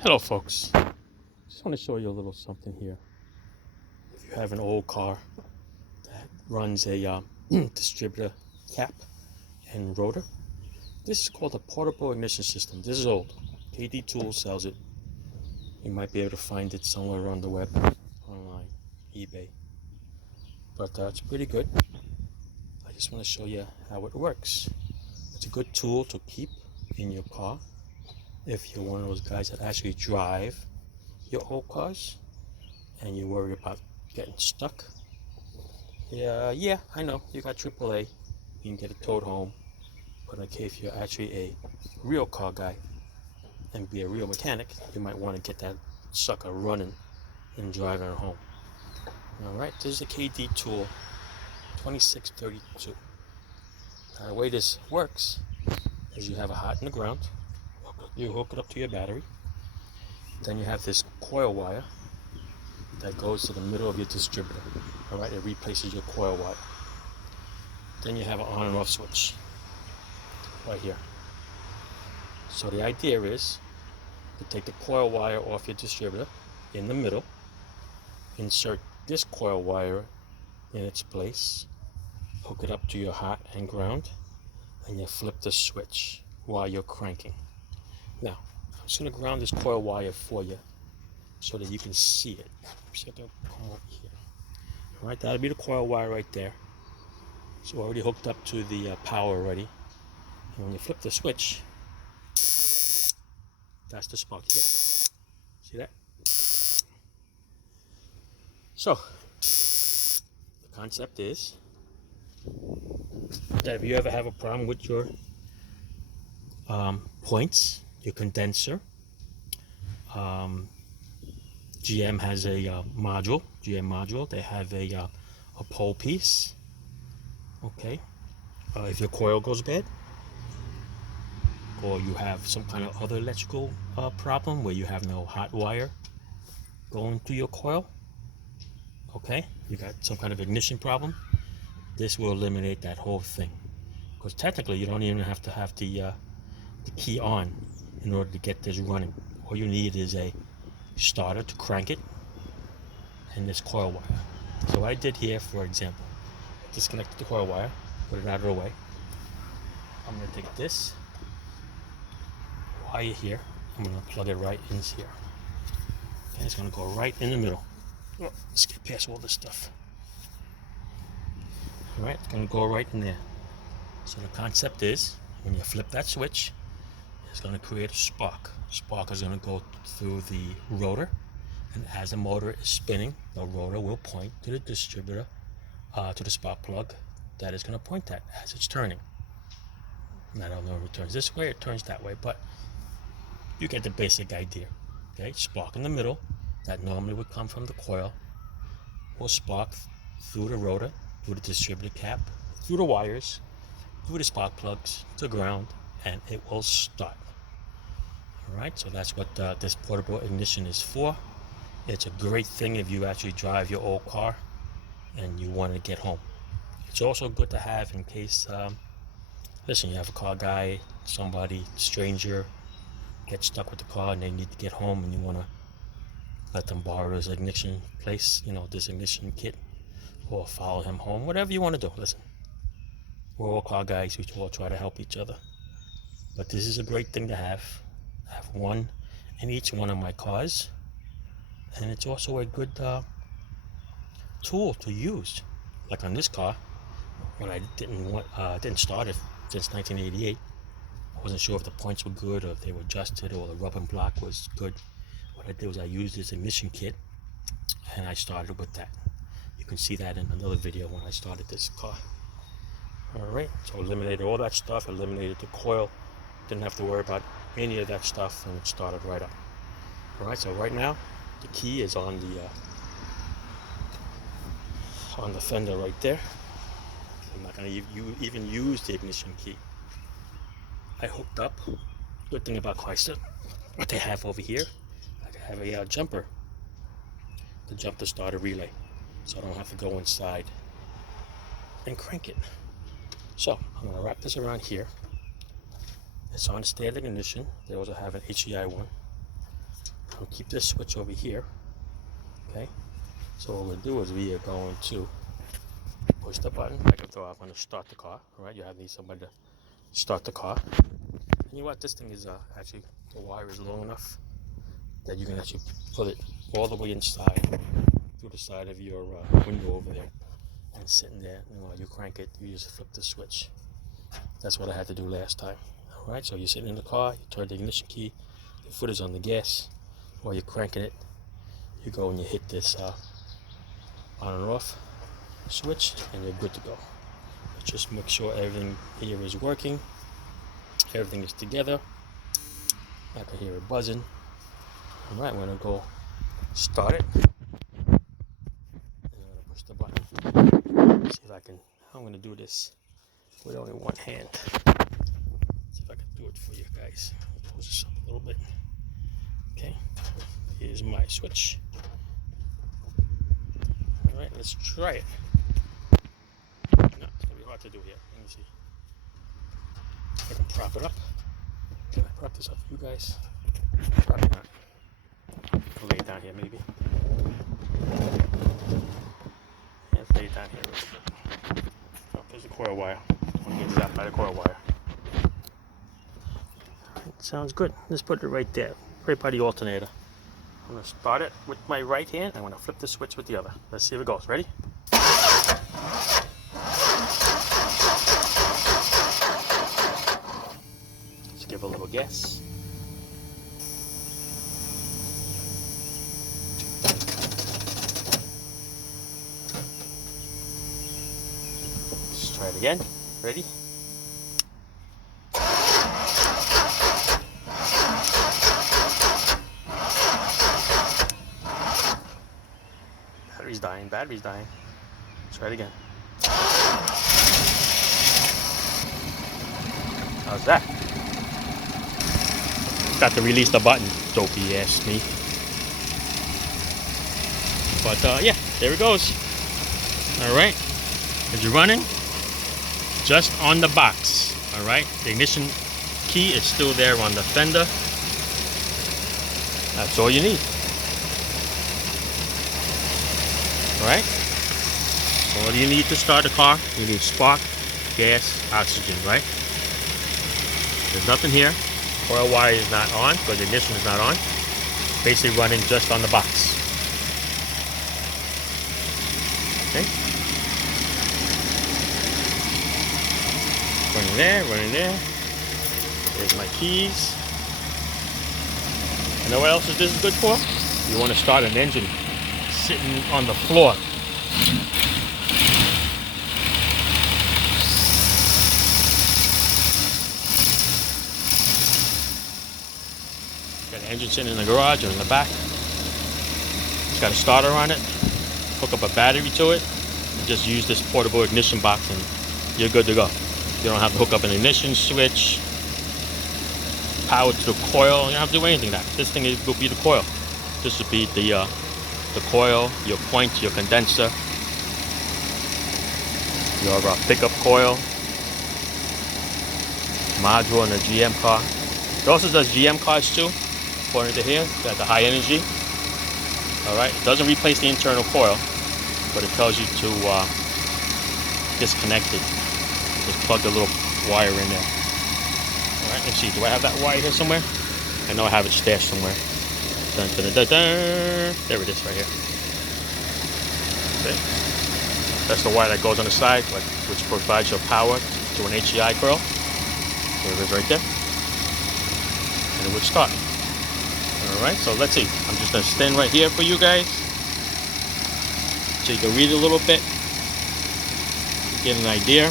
Hello folks, just want to show you a little something here. If you have an old car that runs a distributor cap and rotor, this is called a portable ignition system. This is old. KDTools sells it. You might be able to find it somewhere on the web, online, eBay. But it's pretty good. I just want to show you how it works. It's a good tool to keep in your car if you're one of those guys that actually drive your old cars and you're worried about getting stuck. Yeah, I know you got AAA, you can get it towed home, but okay, if you're actually a real car guy and be a real mechanic, you might want to get that sucker running and driving it home. Alright, this is the KD tool 2632. Now, the way this works is you have a hot in the ground, you hook it up to your battery, then you have this coil wire that goes to the middle of your distributor. Alright, it replaces your coil wire. Then you have an on and off switch right here. So the idea is to take the coil wire off your distributor in the middle, insert this coil wire in its place, hook it up to your hot and ground, and you flip the switch while you're cranking. Now, I'm just going to ground this coil wire for you so that you can see it. Set the coil here. Alright, that'll be the coil wire right there. So already hooked up to the power already. And when you flip the switch, that's the spark you get. See that? So, the concept is that if you ever have a problem with your points, your condenser, GM has a module. They have a pole piece. Okay. If your coil goes bad, or you have some kind of other electrical problem where you have no hot wire going through your coil, okay, you got some kind of ignition problem, this will eliminate that whole thing. Because technically, you don't even have to have the key on in order to get this running. All you need is a starter to crank it and this coil wire. So what I did here, for example, disconnected the coil wire, put it out of the way. I'm going to take this wire here, I'm going to plug it right in here. And it's going to go right in the middle. Oh, let's get past all this stuff. Alright, it's going to go right in there. So the concept is, when you flip that switch, it's going to create a spark. Spark is going to go through the rotor, and as the motor is spinning, the rotor will point to the distributor, to the spark plug that is going to point at as it's turning. And I don't know if it turns this way or it turns that way, but you get the basic idea. Okay, spark in the middle that normally would come from the coil will spark through the rotor, through the distributor cap, through the wires, through the spark plugs to ground, and it will start. Alright, so that's what this portable ignition is for. It's a great thing if you actually drive your old car and you want to get home. It's also good to have in case, listen, you have a car guy, somebody, stranger, get stuck with the car and they need to get home and you want to let them borrow this ignition place, this ignition kit, or follow him home, whatever you want to do. Listen, we're all car guys, we all try to help each other. But this is a great thing to have. I have one in each one of my cars, and it's also a good tool to use. Like on this car, when I didn't start it since 1988, I wasn't sure if the points were good or if they were adjusted or the rubber block was good. What I did was I used this ignition kit and I started with that. You can see that in another video when I started this car. Alright, so eliminated all that stuff, eliminated the coil, didn't have to worry about any of that stuff, and it started right up. Alright, so right now the key is on the fender right there. I'm not going to even use the ignition key. I hooked up. Good thing about Chrysler, what they have over here, I have a jumper to jump the starter relay, so I don't have to go inside and crank it. So I'm going to wrap this around here. It's on standard ignition. They also have an HDI one. I'll keep this switch over here. Okay. So what we'll do is we are going to push the button like though I'm going to start the car. All right. You have to need somebody to start the car. And you know what? This thing is actually the wire is long enough that you can actually put it all the way inside through the side of your window over there, and sitting there. And while you crank it, you just flip the switch. That's what I had to do last time. All right. So you're sitting in the car, you turn the ignition key, your foot is on the gas. While you're cranking it, you go and you hit this on and off switch, and you're good to go. Just make sure everything here is working. Everything is together. I can hear it buzzing. All right, I'm gonna go start it. And I'm gonna push the button. See if I can. I'm gonna do this with only one hand. See if I can do it for you guys. Close this up a little bit. Okay. Here's my switch. All right, let's try it. No, it's gonna be hard to do here. Let me see. I can prop it up. Can I prop this up for you guys? Probably not. I'll lay it down here maybe. Let's lay it down here a little bit. Oh, there's the coil wire. I'm gonna get zapped by the coil wire. Alright, sounds good. Let's put it right there. Right by the alternator. I'm gonna start it with my right hand. I'm gonna flip the switch with the other. Let's see if it goes. Ready? Let's give it a little gas. Let's try it again. Ready? Battery's dying, battery's dying. Let's try it again. How's that? Got to release the button, dopey ass me. But yeah, there it goes. Alright, it's running just on the box. Alright, the ignition key is still there on the fender. That's all you need. Alright, all you need to start a car, you need spark, gas, oxygen, right? There's nothing here. Coil wire is not on because the ignition is not on. Basically running just on the box. Okay. Running there, running there. There's my keys. You know what else this is good for? You want to start an engine sitting on the floor. Got an engine sitting in the garage or in the back. It's got a starter on it. Hook up a battery to it. And just use this portable ignition box and you're good to go. You don't have to hook up an ignition switch, power to the coil. You don't have to do anything like that. This thing will be the coil. This would be the coil, your point, your condenser, your pickup coil, module in a GM car. It also does GM cars too, according to here. Got the high energy. Alright, it doesn't replace the internal coil, but it tells you to disconnect it. Just plug the little wire in there. Alright, let's see, do I have that wire here somewhere? I know I have it stashed somewhere. Dun, dun, dun, dun. There it is right here. Okay. That's the wire that goes on the side, which provides your power to an HEI coil. There it is right there. And it would start. Alright, so let's see. I'm just going to stand right here for you guys so you can read it a little bit, get an idea.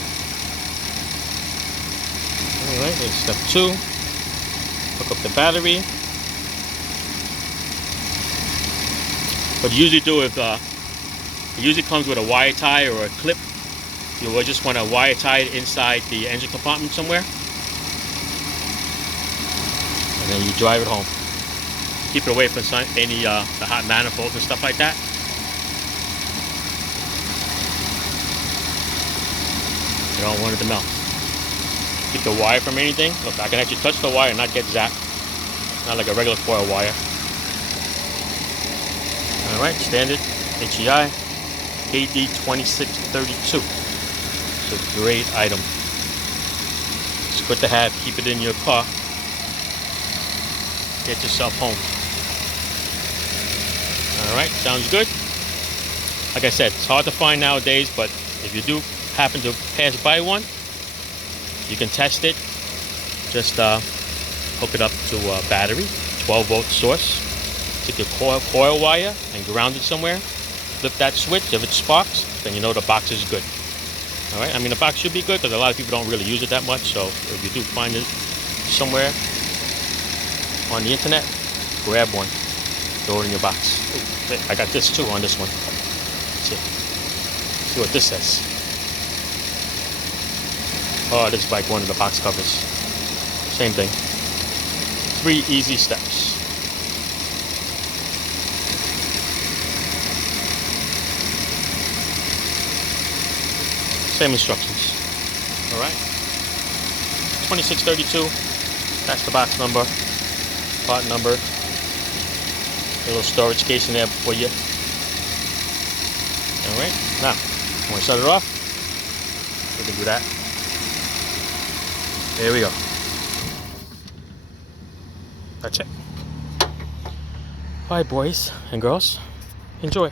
Alright, here's step 2. Hook up the battery. What you usually do if it usually comes with a wire tie or a clip. You will just want to wire tie it inside the engine compartment somewhere, and then you drive it home. Keep it away from any the hot manifolds and stuff like that. You don't want it to melt. Keep the wire from anything. Look, I can actually touch the wire and not get zapped. Not like a regular coil wire. All right, standard HEI KD2632. It's a great item. It's good to have. Keep it in your car. Get yourself home. All right, sounds good. Like I said, it's hard to find nowadays, but if you do happen to pass by one, you can test it. Just hook it up to a battery, 12-volt source. Take your coil wire and ground it somewhere. Flip that switch. If it sparks, then you know the box is good. All right. I mean, the box should be good because a lot of people don't really use it that much. So if you do find it somewhere on the internet, grab one. Throw it in your box. Ooh, I got this too on this one. Let's see what this says. Oh, this is like one of the box covers. Same thing. 3 easy steps. Same instructions. All right. 2632. That's the box number, part number. A little storage case in there for you. All right. Now, when we shut it off, we can do that. There we go. That's it. All right, boys and girls, enjoy.